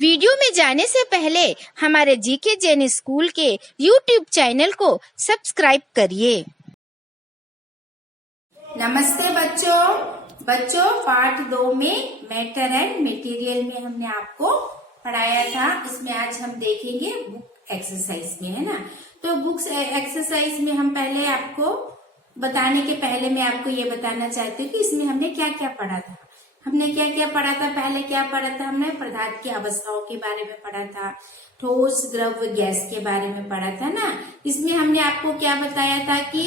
Video में जाने से पहले हमारे जीके जैन स्कूल के यूट्यूब चैनल को सब्सक्राइब करिए। नमस्ते बच्चों पार्ट 2 में मैटर एंड मटेरियल में हमने आपको पढ़ाया था। इसमें आज हम देखेंगे बुक एक्सरसाइज में, है ना। तो बुक्स एक्सरसाइज में हम पहले आपको बताने के पहले मैं आपको ये बताना चाहती हूँ कि इसमें हमने क्या क्या पढ़ा था। हमने क्या क्या पढ़ा था, पहले क्या पढ़ा था, हमने पदार्थ की अवस्थाओं के बारे में पढ़ा था, ठोस द्रव गैस के बारे में पढ़ा था ना। इसमें हमने आपको क्या बताया था कि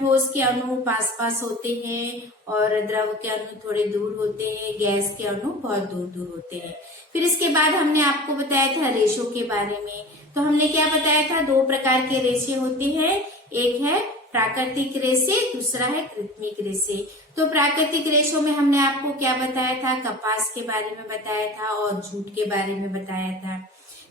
ठोस के अणु पास पास होते हैं और द्रव के अणु थोड़े दूर होते हैं, गैस के अणु बहुत दूर दूर होते हैं। फिर इसके बाद हमने आपको बताया था रेशों के बारे में। तो हमने क्या बताया था, 2 प्रकार के रेशे होते हैं, एक है प्राकृतिक रेशे, दूसरा है कृत्रिम रेशे। तो प्राकृतिक रेशों में हमने आपको क्या बताया था, कपास के बारे में बताया था और जूट के बारे में बताया था।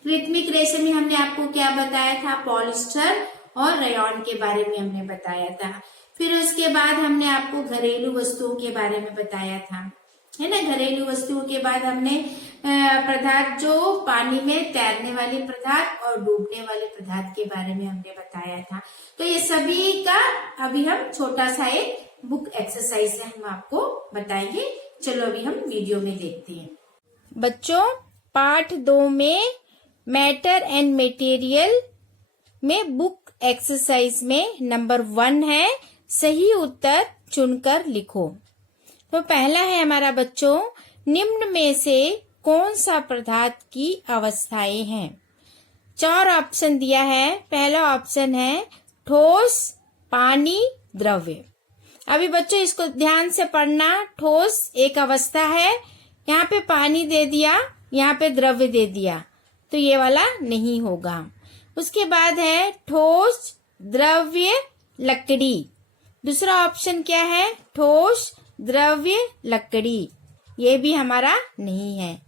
कृत्रिम रेशे में हमने आपको क्या बताया था, पॉलिस्टर और रेयॉन के बारे में हमने बताया था। फिर उसके बाद हमने आपको घरेलू वस्तुओं के बारे में बताया था, है ना। घरेलू वस्तुओं के बाद हमने पदार्थ जो पानी में तैरने वाले पदार्थ और डूबने वाले पदार्थ के बारे में हमने बताया था। तो ये सभी का अभी हम छोटा सा एक बुक एक्सरसाइज से हम आपको बताएंगे। चलो अभी हम वीडियो में देखते हैं। बच्चों, पार्ट 2 में मैटर एंड मटेरियल में बुक एक्सरसाइज में नंबर 1 है, सही उत्तर चुनकर लिखो। तो पहला है हमारा बच्चों, निम्न में से कौन सा पदार्थ की अवस्थाएं हैं। 4 ऑप्शन दिया है। पहला ऑप्शन है ठोस, पानी, द्रव्य। अभी बच्चों इसको ध्यान से पढ़ना। ठोस एक अवस्था है, यहाँ पे पानी दे दिया, यहाँ पे द्रव्य दे दिया, तो ये वाला नहीं होगा। उसके बाद है ठोस, द्रव्य, लकड़ी। दूसरा ऑप्शन क्या है, ठोस, द्रव्य, लकड़ी, ये भी हमारा नहीं है।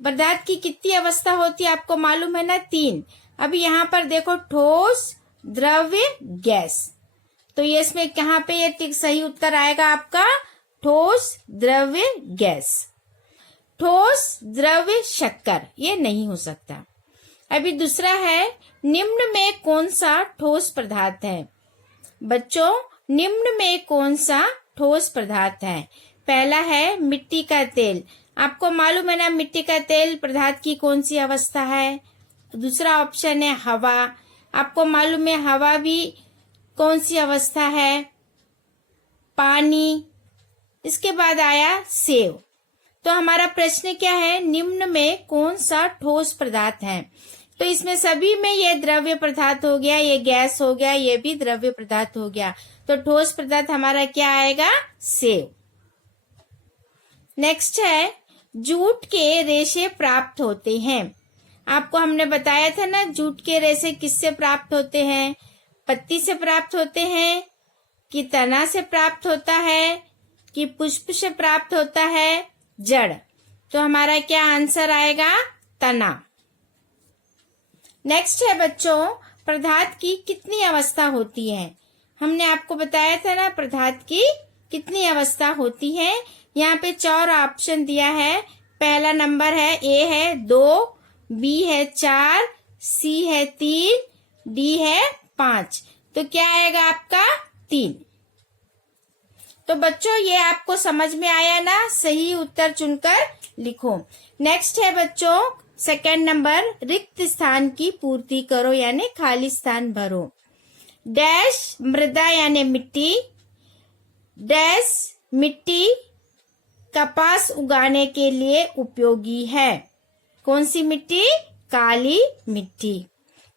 पदार्थ की कितनी अवस्था होती है आपको मालूम है ना, 3। अभी यहाँ पर देखो ठोस, द्रव्य, गैस, तो ये इसमें कहाँ पे ये सही उत्तर आएगा आपका, ठोस, द्रव्य, गैस। ठोस, द्रव्य, शक्कर, ये नहीं हो सकता। अभी दूसरा है, निम्न में कौन सा ठोस पदार्थ है। बच्चों, निम्न में कौन सा ठोस पदार्थ है। पहला है मिट्टी का तेल। आपको मालूम है ना मिट्टी का तेल पदार्थ की कौन सी अवस्था है। दूसरा ऑप्शन है हवा। आपको मालूम है हवा भी कौन सी अवस्था है, पानी। इसके बाद आया सेव। तो हमारा प्रश्न क्या है, निम्न में कौन सा ठोस पदार्थ है। तो इसमें सभी में ये द्रव्य पदार्थ हो गया, ये गैस हो गया, ये भी द्रव्य पदार्थ हो गया। तो ठोस पदार्थ हमारा क्या आएगा, सेव। नेक्स्ट है, जूट के रेशे प्राप्त होते हैं। आपको हमने बताया था ना, जूट के रेशे किससे प्राप्त होते हैं, पत्ती से प्राप्त होते हैं कि तना से प्राप्त होता है कि पुष्प से प्राप्त होता है, जड़। तो हमारा क्या आंसर आएगा, तना। नेक्स्ट है बच्चों, पदार्थ की कितनी अवस्था होती है। हमने आपको बताया था ना पदार्थ की कितनी अवस्था होती है। यहाँ पे 4 ऑप्शन दिया है। पहला नंबर है, ए है 2, बी है 4, सी है 3, डी है 5। तो क्या आएगा आपका, 3। तो बच्चों ये आपको समझ में आया ना, सही उत्तर चुनकर लिखो। नेक्स्ट है बच्चों, सेकंड नंबर, रिक्त स्थान की पूर्ति करो यानी खाली स्थान भरो। डैश मृदा यानी मिट्टी, डैश मिट्टी कपास उगाने के लिए उपयोगी है। कौन सी मिट्टी, काली मिट्टी।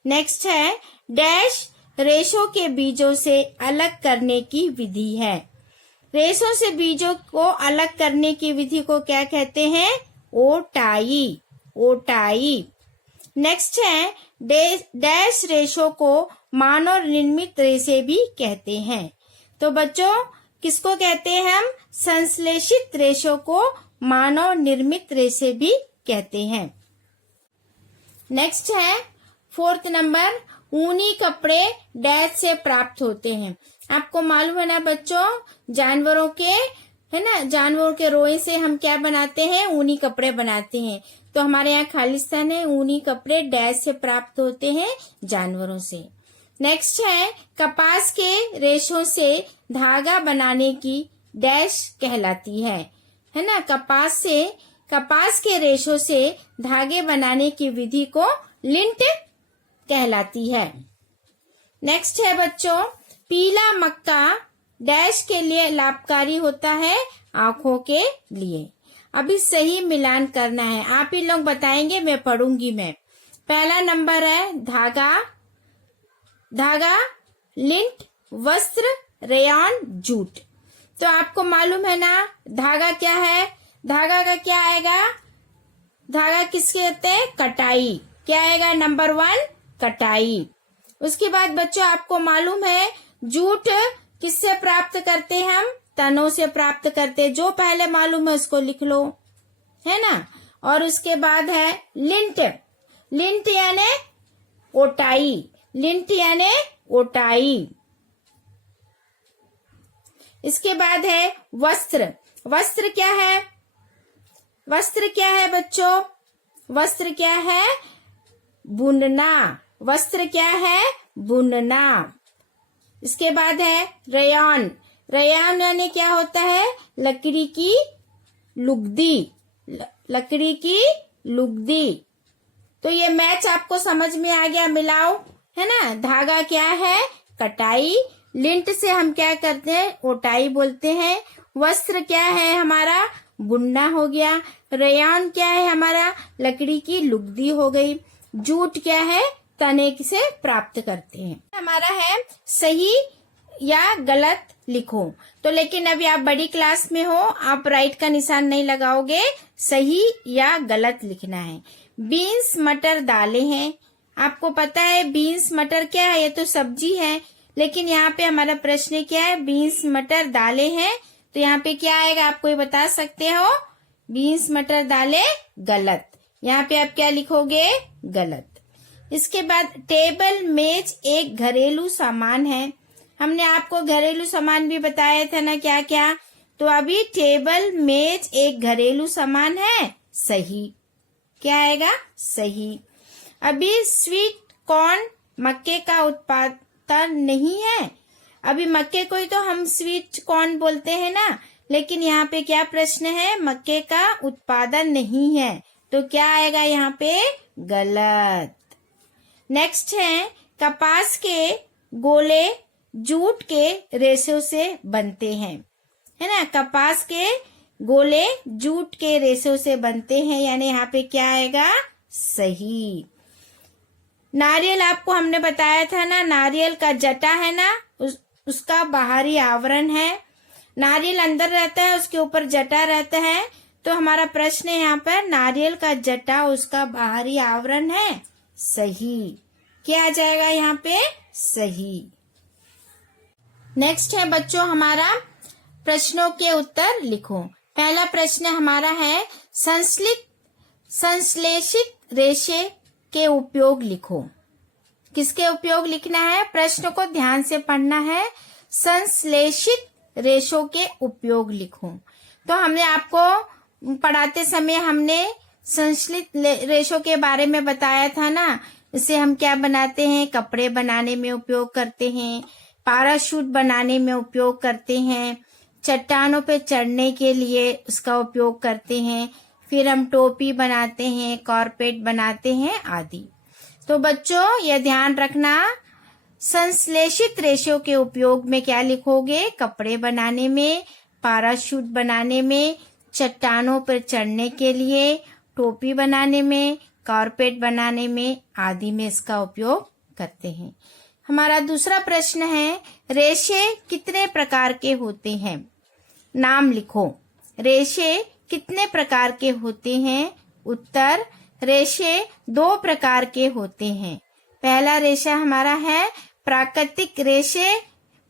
नेक्स्ट है, डैश रेशों के बीजों से अलग करने की विधि है। रेशों से बीजों को अलग करने की विधि को क्या कहते हैं, ओटाई, ओटाई। नेक्स्ट है, डैश रेशों को मानव निर्मित रेशे भी कहते हैं। तो बच्चों किसको कहते हैं हम, संश्लेषित रेशों को मानव निर्मित रेशे भी कहते हैं। नेक्स्ट है 4th नंबर, ऊनी कपड़े डैश से प्राप्त होते हैं। आपको मालूम है ना बच्चों, जानवरों के है ना। जानवरों के रोए से हम क्या बनाते हैं, ऊनी कपड़े बनाते हैं। तो हमारे यहाँ खालिस्तान है, ऊनी कपड़े डैश से प्राप्त होते हैं, जानवरों से। नेक्स्ट है, कपास के रेशों से धागा बनाने की डैश कहलाती है ना। कपास के रेशों से धागे बनाने की विधि को लिंट कहलाती है। नेक्स्ट है बच्चों, पीला मक्का डैश के लिए लाभकारी होता है, आंखों के लिए। अभी सही मिलान करना है, आप ही लोग बताएंगे, मैं पढ़ूंगी। मैं पहला नंबर है धागा, लिंट, वस्त्र, रेयॉन, जूट। तो आपको मालूम है ना धागा क्या है, धागा का क्या आएगा, धागा किसके कहते हैं, कटाई। क्या आएगा, नंबर 1 कटाई। उसके बाद बच्चों आपको मालूम है जूट किससे प्राप्त करते हैं हम, तनों से प्राप्त करते। जो पहले मालूम है उसको लिख लो, है ना। और उसके बाद है लिंट, लिंट यानी ओटाई, लिंट यानी ओटाई। इसके बाद है वस्त्र, वस्त्र क्या है, वस्त्र क्या है बच्चों, वस्त्र क्या है, बुनना, वस्त्र क्या है, बुनना। इसके बाद है रेयॉन, रेयॉन यानी क्या होता है, लकड़ी की लुगदी, लकड़ी की लुगदी। तो ये मैच आपको समझ में आ गया, मिलाओ, है ना। धागा क्या है, कटाई, लिंट से हम क्या करते हैं, ओटाई बोलते हैं। वस्त्र क्या है हमारा, बुनना हो गया। रेयॉन क्या है हमारा, लकड़ी की लुगदी हो गई। जूट क्या है, तने से प्राप्त करते हैं। हमारा है सही या गलत लिखो। तो लेकिन अभी आप बड़ी क्लास में हो, आप राइट का निशान नहीं लगाओगे, सही या गलत लिखना है। बीन्स मटर दालें हैं, आपको पता है बीन्स मटर क्या है, ये तो सब्जी है। लेकिन यहाँ पे हमारा प्रश्न क्या है, बीन्स मटर दालें हैं। तो यहाँ पे क्या आएगा, आपको ये बता सकते हो, बीन्स मटर दालें गलत। यहाँ पे आप क्या लिखोगे, गलत। इसके बाद टेबल मेज एक घरेलू सामान है। हमने आपको घरेलू सामान भी बताया था ना क्या क्या। तो अभी टेबल मेज एक घरेलू सामान है, सही। क्या आएगा, सही। अभी स्वीट कॉर्न मक्के का उत्पादन नहीं है। अभी मक्के को ही तो हम स्वीट कॉर्न बोलते हैं ना, लेकिन यहाँ पे क्या प्रश्न है, मक्के का उत्पादन नहीं है। तो क्या आएगा यहाँ पे, गलत। नेक्स्ट है कपास के गोले जूट के रेशों से बनते हैं, है ना। कपास के गोले जूट के रेशों से बनते हैं, यानी यहाँ पे क्या आएगा, सही। नारियल आपको हमने बताया था ना, नारियल का जटा है ना, उसका बाहरी आवरण है। नारियल अंदर रहता है, उसके ऊपर जटा रहता है। तो हमारा प्रश्न है यहाँ पर, नारियल का जटा उसका बाहरी आवरण है, सही। क्या आ जाएगा यहाँ पे, सही। नेक्स्ट है बच्चों हमारा प्रश्नों के उत्तर लिखो। पहला प्रश्न हमारा है, संश्लेषित रेशे के उपयोग लिखो। किसके उपयोग लिखना है, प्रश्न को ध्यान से पढ़ना है। संश्लेषित रेशों के उपयोग लिखो। तो हमने आपको पढ़ाते समय हमने संश्लेषित रेशों के बारे में बताया था ना। इसे हम क्या बनाते हैं, कपड़े बनाने में उपयोग करते हैं, पैराशूट बनाने में उपयोग करते हैं, चट्टानों पे चढ़ने के लिए उसका उपयोग करते हैं, फिर हम टोपी बनाते हैं, कारपेट बनाते हैं आदि। तो बच्चों ये ध्यान रखना, संश्लेषित रेशों के उपयोग में क्या लिखोगे, कपड़े बनाने में, पैराशूट बनाने में, चट्टानों पर चढ़ने के लिए, टोपी बनाने में, कारपेट बनाने में आदि में इसका उपयोग करते हैं। हमारा दूसरा प्रश्न है, रेशे कितने प्रकार के होते हैं, नाम लिखो। रेशे कितने प्रकार के होते हैं, उत्तर, रेशे 2 प्रकार के होते हैं। पहला रेशा हमारा है प्राकृतिक रेशे।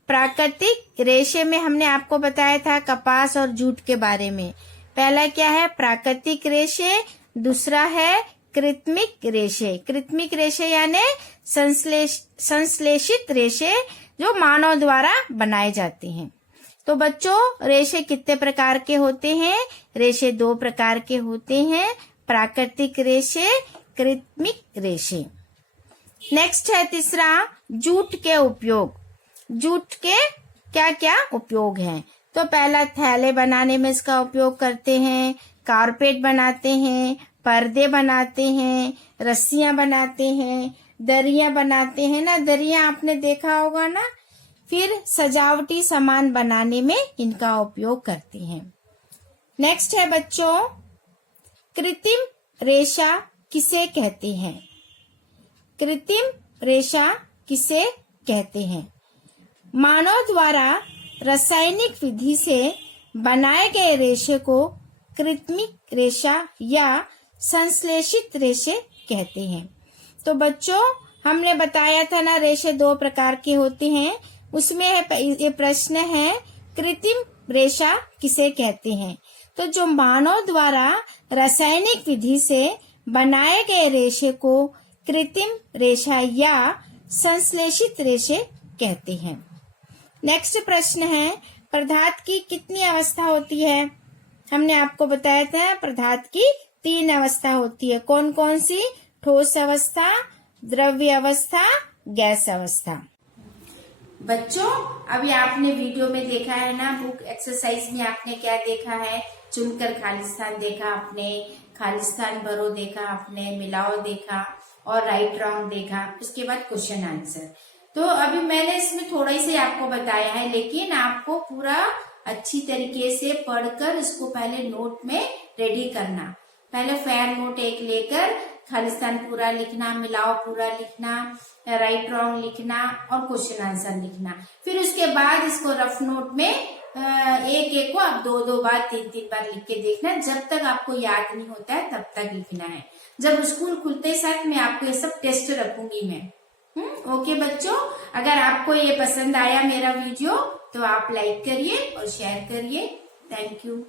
प्राकृतिक रेशे में हमने आपको बताया था कपास और जूट के बारे में। पहला क्या है, प्राकृतिक रेशे। दूसरा है कृत्रिमिक रेशे। कृत्रिमिक रेशे यानी संश्लेषित रेशे जो मानव द्वारा बनाए जाते हैं। तो बच्चों रेशे कितने प्रकार के होते हैं? रेशे 2 प्रकार के होते हैं, प्राकृतिक रेशे, कृत्रिम रेशे। नेक्स्ट है तीसरा, जूट के उपयोग। जूट के क्या क्या उपयोग हैं? तो पहला, थैले बनाने में इसका उपयोग करते हैं, कारपेट बनाते हैं, पर्दे बनाते हैं, रस्सियां बनाते हैं, दरियां बनाते हैं ना, दरियां आपने देखा होगा ना। फिर सजावटी सामान बनाने में इनका उपयोग करते हैं। नेक्स्ट है बच्चों, कृत्रिम रेशा किसे कहते हैं? कृत्रिम रेशा किसे कहते हैं? मानव द्वारा रासायनिक विधि से बनाए गए रेशे को कृत्रिम रेशा या संश्लेषित रेशे कहते हैं। तो बच्चों हमने बताया था ना, रेशे 2 प्रकार के होते हैं, उसमें ये प्रश्न है कृत्रिम रेशा किसे कहते हैं? तो जो मानव द्वारा रासायनिक विधि से बनाए गए रेशे को कृत्रिम रेशा या संश्लेषित रेशे कहते हैं। नेक्स्ट प्रश्न है, पदार्थ की कितनी अवस्था होती है? हमने आपको बताया था पदार्थ की 3 अवस्था होती है। कौन कौन सी? ठोस अवस्था, द्रव्य अवस्था, गैस अवस्था। बच्चों अभी आपने वीडियो में देखा है ना, बुक एक्सरसाइज में आपने क्या देखा है? चुनकर खालिस्तान देखा आपने, खालिस्तान भरो देखा आपने, मिलाओ देखा और राइट रॉन्ग देखा। उसके बाद क्वेश्चन आंसर। तो अभी मैंने इसमें थोड़ा ही से आपको बताया है, लेकिन आपको पूरा अच्छी तरीके से पढ़कर इसको पहले नोट में रेडी करना। पहले फेयर नोट एक लेकर खालिस्तान पूरा लिखना, मिलाओ पूरा लिखना, राइट रॉन्ग लिखना और क्वेश्चन आंसर लिखना। फिर उसके बाद इसको रफ नोट में एक एक को आप 2-2 बार 3-3 बार लिख के देखना। जब तक आपको याद नहीं होता है तब तक लिखना है। जब स्कूल खुलते साथ में आपको ये सब टेस्ट रखूंगी मैं। ओके बच्चों, अगर आपको ये पसंद आया मेरा वीडियो तो आप लाइक करिए और शेयर करिए। Thank you.